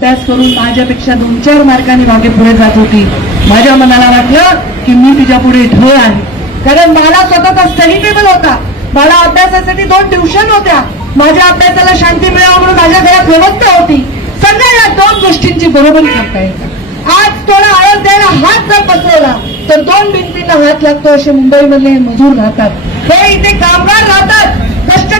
अभ्यास करून माझ्यापेक्षा दोन चार मार्कांनी मागे पुढे जात होती. माझ्या मनाला वाटलं की मी तिच्या पुढे ढ आहे. कारण मला स्वतःचा स्टडी टेबल होता. मला अभ्यासासाठी दोन ट्युशन होत्या. माझ्या अभ्यासाला शांती मिळावं म्हणून माझ्या घरात व्यवस्था होती. सगळ्या या दोन गोष्टींची बरोबरी करता येतात आज थोडा आळस द्यायला हात जर पसरवला तर दोन भिंतींना हात लागतो असे मुंबईमधले मजूर राहतात. हे इथे कामगार राहतात.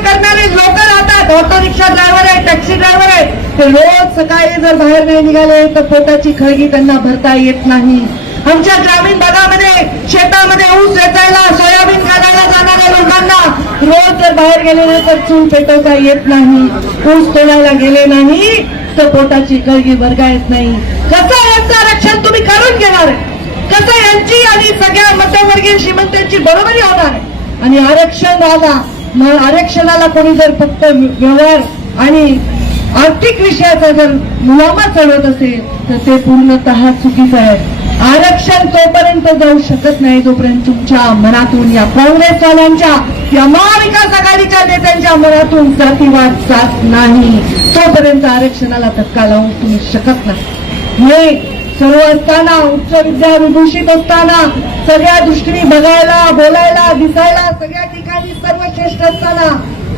करणारे लोक राहतात. ऑटो रिक्षा ड्रायव्हर आहेत टॅक्सी ड्रायव्हर आहेत. ते रोज सकाळी जर बाहेर नाही निघाले तर पोटाची खळगी त्यांना भरता येत नाही. आमच्या ग्रामीण भागामध्ये शेतामध्ये ऊस वेचायला सोयाबीन काढायला जाणाऱ्या लोकांना रोज जर बाहेर गेले नाही तर चूल पेटवता येत नाही. ऊस तोडायला गेले नाही तर पोटाची कळगी वर्गा येत नाही. कसं यांचं आरक्षण तुम्ही करून घेणार? कसं यांची आणि सगळ्या मध्यमवर्गीय श्रीमंतांची बरोबरी होणार? आणि आरक्षण आला मग आरक्षणाला कोणी जर फक्त व्यवहार आणि आर्थिक विषयाचा जर मुलामा चढवत असेल तर ते पूर्णतः चुकीचं आहे. आरक्षण तोपर्यंत जाऊ शकत नाही जोपर्यंत तुमच्या मनातून या काँग्रेसवाल्यांच्या या महाविकास आघाडीच्या नेत्यांच्या मनातून जातीवाद जात नाही. तोपर्यंत आरक्षणाला धक्का लावून तुम्ही शकत नाही. हे सुरू असताना उच्च विद्या विभूषित असताना सगळ्या दृष्टीने बघायला बोलायला दिसायला सगळ्या ठिकाणी सर्वश्रेष्ठ असताना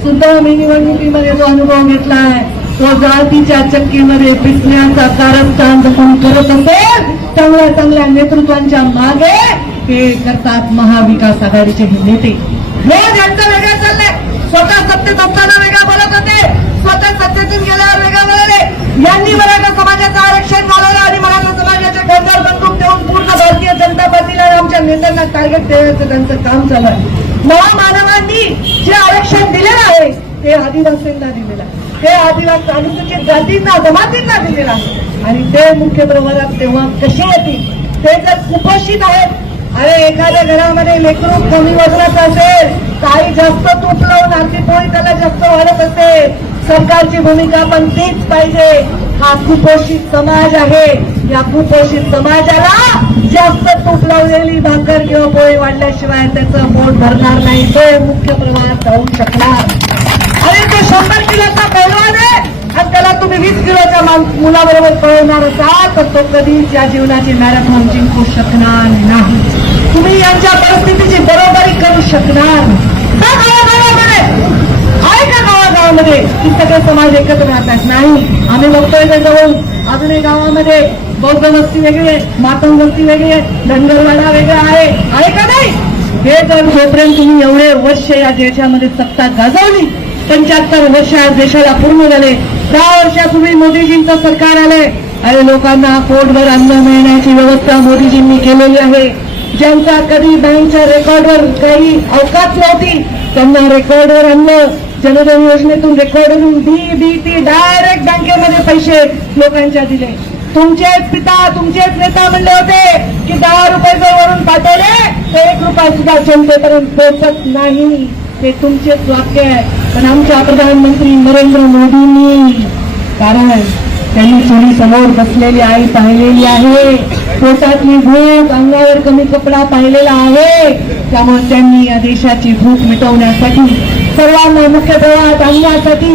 सुद्धा मी निवडणुकीमध्ये जो अनुभव घेतलाय तो जातीच्या चक्कीमध्ये पिसण्याचा कारस्थान जपून करत असेल चांगल्या चांगल्या नेतृत्वांच्या मागे हे करतात महाविकास आघाडीचे हे नेते. रोज यांचं वेगळं चाललंय. स्वतः सत्तेत असताना वेगळा बोलत होते. स्वतः सत्तेतून गेल्यावर वेगळा बोलले यांनी मराठा समाजाचं आरक्षण घालवलं आणि मराठा समाजाच्या खासदार बंदूक ठेवून पूर्ण भारतीय जनता पार्टीला आमच्या नेत्यांना टार्गेट देण्याचं त्यांचं काम चालू आहे. महामानवांनी जे आरक्षण दिलेलं आहे ते आदिवासींना दिलेलं आहे. ते आदिवासी अनुसूचित जातींना जमातींना दिलेलं आहे. आणि ते मुख्य प्रमाणात तेव्हा कसे येतील ते जर कुपोषित आहेत अरे एखाद्या घरामध्ये लेकरू कमी वजनाचं असेल काही जास्त तूप लावून आरती पोळी त्याला जास्त वाढत असेल सरकारची भूमिका पण तीच पाहिजे. हा कुपोषित समाज आहे. या कुपोषित समाजाला जास्त तूप लावलेली भाकर किंवा पोळी वाढल्याशिवाय त्याचं पोट भरणार नाही. तो मुख्य प्रवाहात जाऊ शकणार. अरे तो शंभर किलोचा पैलवान आहे. आणि त्याला तुम्ही वीस किलोच्या मुलाबरोबर पळवणार असाल तर तो कधीच या जीवनाची मॅरेथॉन जिंकू शकणार नाही. तुम्ही यांच्या परिस्थितीची बरोबरी करू शकणार नाही. का गावागावामध्ये आहे गावामध्ये की सगळे समाज एकत्र राहतात. नाही आम्ही बघतोय ते जाऊन. अजूनही गावामध्ये बौद्ध वस्ती वेगळी आहे मातंग वस्ती वेगळी आहे धनगरवाडा वेगळा आहे. आहे का नाही? हे जर जोपर्यंत तुम्ही एवढे वर्ष या देशामध्ये सत्ता गाजवली पंच्याहत्तर वर्ष आज देशाला पूर्ण झाले दहा वर्षापूर्वी मोदीजींचं सरकार आलंय अरे लोकांना पोटभर अन्न मिळण्याची व्यवस्था मोदीजींनी केलेली आहे. ज्यांचा कधी बँकच्या रेकॉर्डवर काही अवकाश नव्हती त्यांना रेकॉर्डवर अन्न जनधन योजनेतून रेकॉर्डवरून डी बी टी डायरेक्ट बँकेमध्ये पैसे लोकांच्या दिले. तुमचेच पिता तुमचेच नेता म्हणले होते की दहा रुपये जर वरून पाठवले तर एक रुपया सुद्धा जनतेपर्यंत पोहोचत नाही. ते तुमचेच वाक्य आहे. पण आमच्या प्रधानमंत्री नरेंद्र मोदींनी कारण त्यांनी चोरी समोर बसलेली आई पाहिलेली आहे. पोटातली भूक अंगावर कमी कपडा पाहिलेला आहे. त्यामुळे त्यांनी या देशाची भूक मिटवण्यासाठी सर्वांना मुख्य प्रवाहात आणण्यासाठी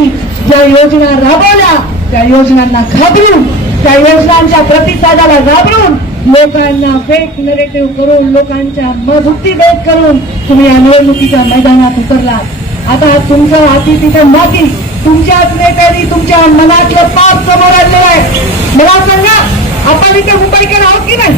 ज्या योजना राबवल्या त्या योजनांना घाबरून त्या योजनांच्या प्रतिसादाला घाबरून लोकांना फेक नरेटिव्ह करून लोकांच्या मभुक्तीभेद करून तुम्ही या निवडणुकीच्या मैदानात उतरला आता तुमचं हाती तिथे माती तुमच्याच नेत्यांनी तुमच्या मनातलं पाप समोर आणलेलं आहे. मला सांगा आपण इथे मुंबईकर आहोत की नाही?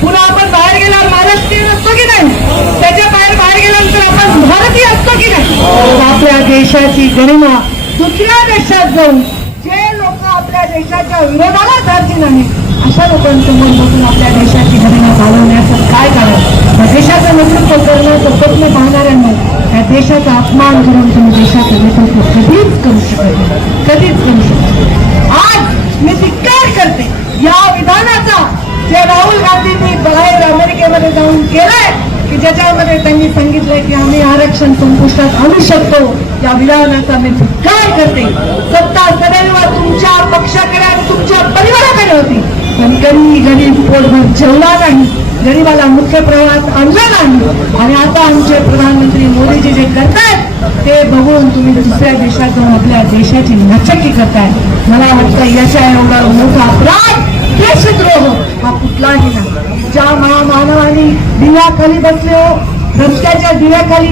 पुन्हा आपण बाहेर गेल्यावर महाराष्ट्रीयन असतो की नाही त्याच्या बाहेर बाहेर गेल्यानंतर आपण भारतीय असतो की नाही आपल्या देशाची गरिमा दुसऱ्या देशात जाऊन जे लोक आपल्या देशाच्या विरोधाला धाडतील नाही अशा लोकांचं मन बसून आपल्या देशाची गरिमा घालवण्याचं काय कारण? या देशाचं नेतृत्व करण्याचं स्वप्न पाहणाऱ्यांना त्या देशाचा अपमान करून तुम्ही देशाचं नेतृत्व कधीच करू शकत कधीच करू शकत आज मी धिक्कार ज्याच्यामध्ये त्यांनी सांगितलंय की आम्ही आरक्षण संपुष्टात आणू शकतो. या विधानाचा मी काय करते. सत्ता सदैव तुमच्या पक्षाकडे आणि तुमच्या परिवाराकडे होती. पण कधी गरीब पोटभर जेवला नाही गरीबाला मुख्य प्रवाहात आणला नाही. आणि आता आमचे प्रधानमंत्री मोदीजी जे करतायत ते बघून तुम्ही दुसऱ्या देशात जाऊन आपल्या देशाची नचकी करताय मला वाटतं याच्या एवढा मोठा अपराध देशद्रोह हो, हा कुठलाही नाही. दिव्याखाली बसले हो रस्त्याच्या दिव्याखाली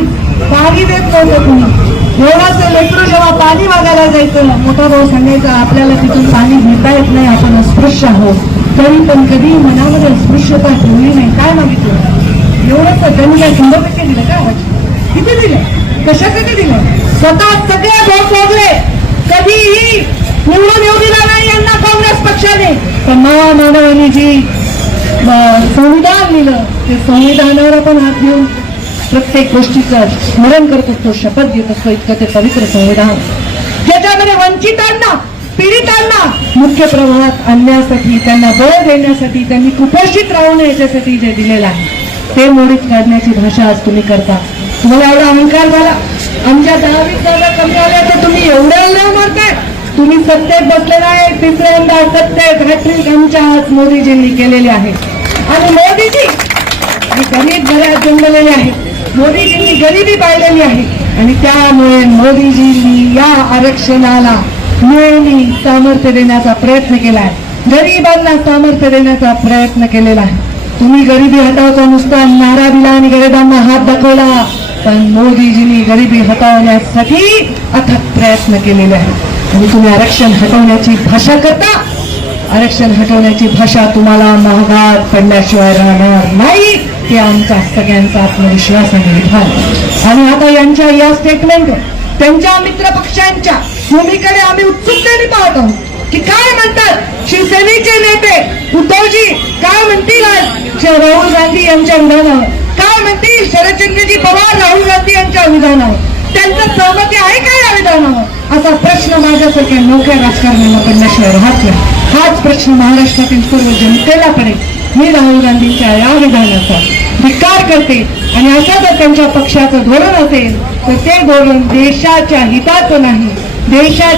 पाणी देत नव्हतं तुम्ही देवाचं लेकरू जेव्हा पाणी मागायला जायचं मोठा भाऊ सांगायचा आपल्याला तिथून पाणी घेता येत नाही आपण अस्पृश्य आहोत. तरी पण कधी मनामध्ये अस्पृश्यता ठेवली नाही. काय मागितलं? एवढंच त्यांनी काय शंभर टक्के दिलं का? किती दिलं? कशासाठी दिलं? स्वतः सगळे भोट मोजले कधीही निवडून येऊ दिला नाही यांना काँग्रेस पक्षाने. पण महामानवानी जी संविधान लिहिलं. ते संविधानावर पण हात घेऊन प्रत्येक गोष्टीचं स्मरण करत असतो शपथ घेत असतो इतकं ते पवित्र संविधान. ज्याच्यामध्ये वंचितांना पीडितांना मुख्य प्रवाहात आणण्यासाठी त्यांना बळ देण्यासाठी त्यांनी कुपोषित राहू नये याच्यासाठी जे दिलेलं आहे ते मोडीत काढण्याची भाषा आज तुम्ही करता. तुम्हाला एवढा अहंकार झाला. आमच्या दहावीस जागा कमी आल्या तर तुम्ही एवढ्या एवढ्या मारताय. तुम्ही सत्तेत बसले नाही तिसऱ्यांदा सत्तेत हॅट्रिक आमच्या आज मोदीजींनी केलेली आहे. आणि मोदीजी हे गरीब घरात जन्मलेले आहेत. मोदीजींनी गरिबी पाहिलेली आहे. आणि त्यामुळे मोदीजींनी या आरक्षणाला नेहमी सामर्थ्य देण्याचा प्रयत्न केला आहे. गरिबांना सामर्थ्य देण्याचा प्रयत्न केलेला आहे. तुम्ही गरिबी हटावचा नुसता नारा दिला आणि गरिबांना हात दाखवला पण मोदीजींनी गरिबी हटवण्यासाठी अथक प्रयत्न केलेले आहेत. आणि तुम्ही आरक्षण हटवण्याची भाषा करता. आरक्षण हटवण्याची भाषा तुम्हाला महागात पडल्याशिवाय राहणार नाही. हे आमचा सगळ्यांचा आत्मविश्वास आहे विधान. आणि आता यांच्या या स्टेटमेंट त्यांच्या मित्र पक्षांच्या भूमिकेने आम्ही उत्सुकतेने पाहत आहोत. की काय म्हणतात शिवसेनेचे नेते? उद्धवजी काय म्हणतील आज? श- राहुल गांधी यांच्या विधानावर काय म्हणतील? शरदचंद्रजी पवार राहुल गांधी यांच्या विधानावर त्यांचं सहमती आहे काय या विधानावर असा प्रश्न माझ्यासारख्या मोठ्या राजकारण्याला पडल्याशिवाय राहत नाही हाच प्रश्न महाराष्ट्रातील सर्व जनतेला पडेल. मी राहुल गांधींच्या या विधानाचा धिक्कार करते आणि असं जर त्यांच्या पक्षाचं धोरण असेल तर ते धोरण देशाच्या हिताचं नाही देशाच्या